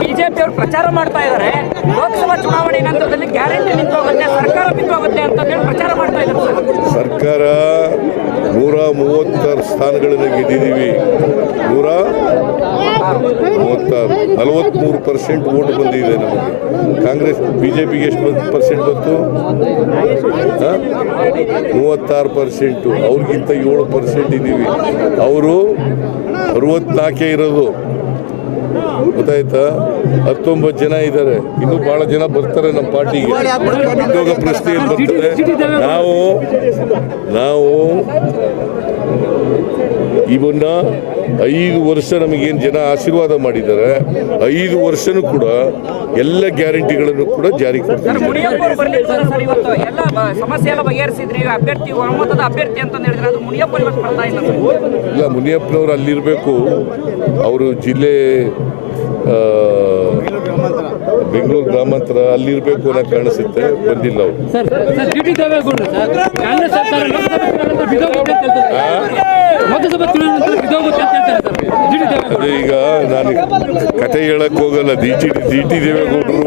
BJP ಅವರು ಪ್ರಚಾರ ಮಾಡ್ತಾ ಇದ್ದಾರೆ, ಲೋಕಸಭಾ ಚುನಾವಣೆ ನಂತರದಲ್ಲಿ ಗ್ಯಾರಂಟಿ ನಿಂತೋಗುತ್ತೆ, ಸರ್ಕಾರ ಬಿತ್ತೋಗುತ್ತೆ ಅಂತ ಹೇಳಿ ಪ್ರಚಾರ ಮಾಡ್ತಾ ಇದ್ದಾರೆ. ಸರ್ಕಾರ 136 ಸ್ಥಾನಗಳನ್ನು ಗೆದ್ದಿದ್ದೀವಿ. 43% ವೋಟ್ ಬಂದಿದೆ ನಮಗೆ. ಕಾಂಗ್ರೆಸ್ ಬಿಜೆಪಿಗೆ ಎಷ್ಟು ಪರ್ಸೆಂಟ್ ಬಂತು? 36%. ಅವ್ರಿಗಿಂತ 7% ಇದ್ದೀವಿ. ಅವರು 64 ಇರೋದು, ಗೊತ್ತಾಯ್ತಾ? 19 ಜನ ಇದ್ದಾರೆ. ಇನ್ನೂ ಬಹಳ ಜನ ಬರ್ತಾರೆ ನಮ್ಮ ಪಾರ್ಟಿಗೆ. ಉದ್ಯೋಗ ಪ್ರಶ್ನೆಯಲ್ಲಿ ಬರ್ತದೆ. ನಾವು ಇವನ್ನ 5 ವರ್ಷ ನಮಗೇನು ಜನ ಆಶೀರ್ವಾದ ಮಾಡಿದ್ದಾರೆ, 5 ವರ್ಷನೂ ಕೂಡ ಎಲ್ಲ ಗ್ಯಾರಂಟಿಗಳನ್ನು ಕೂಡ ಜಾರಿ ಕೊಡ್ತಾರೆ. ಇಲ್ಲ, ಮುನಿಯಪ್ಪನವರು ಅಲ್ಲಿರಬೇಕು. ಅವರು ಜಿಲ್ಲೆ ಬೆಂಗಳೂರು ಗ್ರಾಮಾಂತರ ಅಲ್ಲಿರಬೇಕು ಅನ್ನೋ ಕಾಣಿಸುತ್ತೆ. ಬಂದಿಲ್ಲ ಅವರು. ಅದೇ ಈಗ ನಾನು ಕತೆ ಹೇಳಕ್ ಹೋಗಲ್ಲ. ಡಿ ಟಿ ದೇವೇಗೌಡರು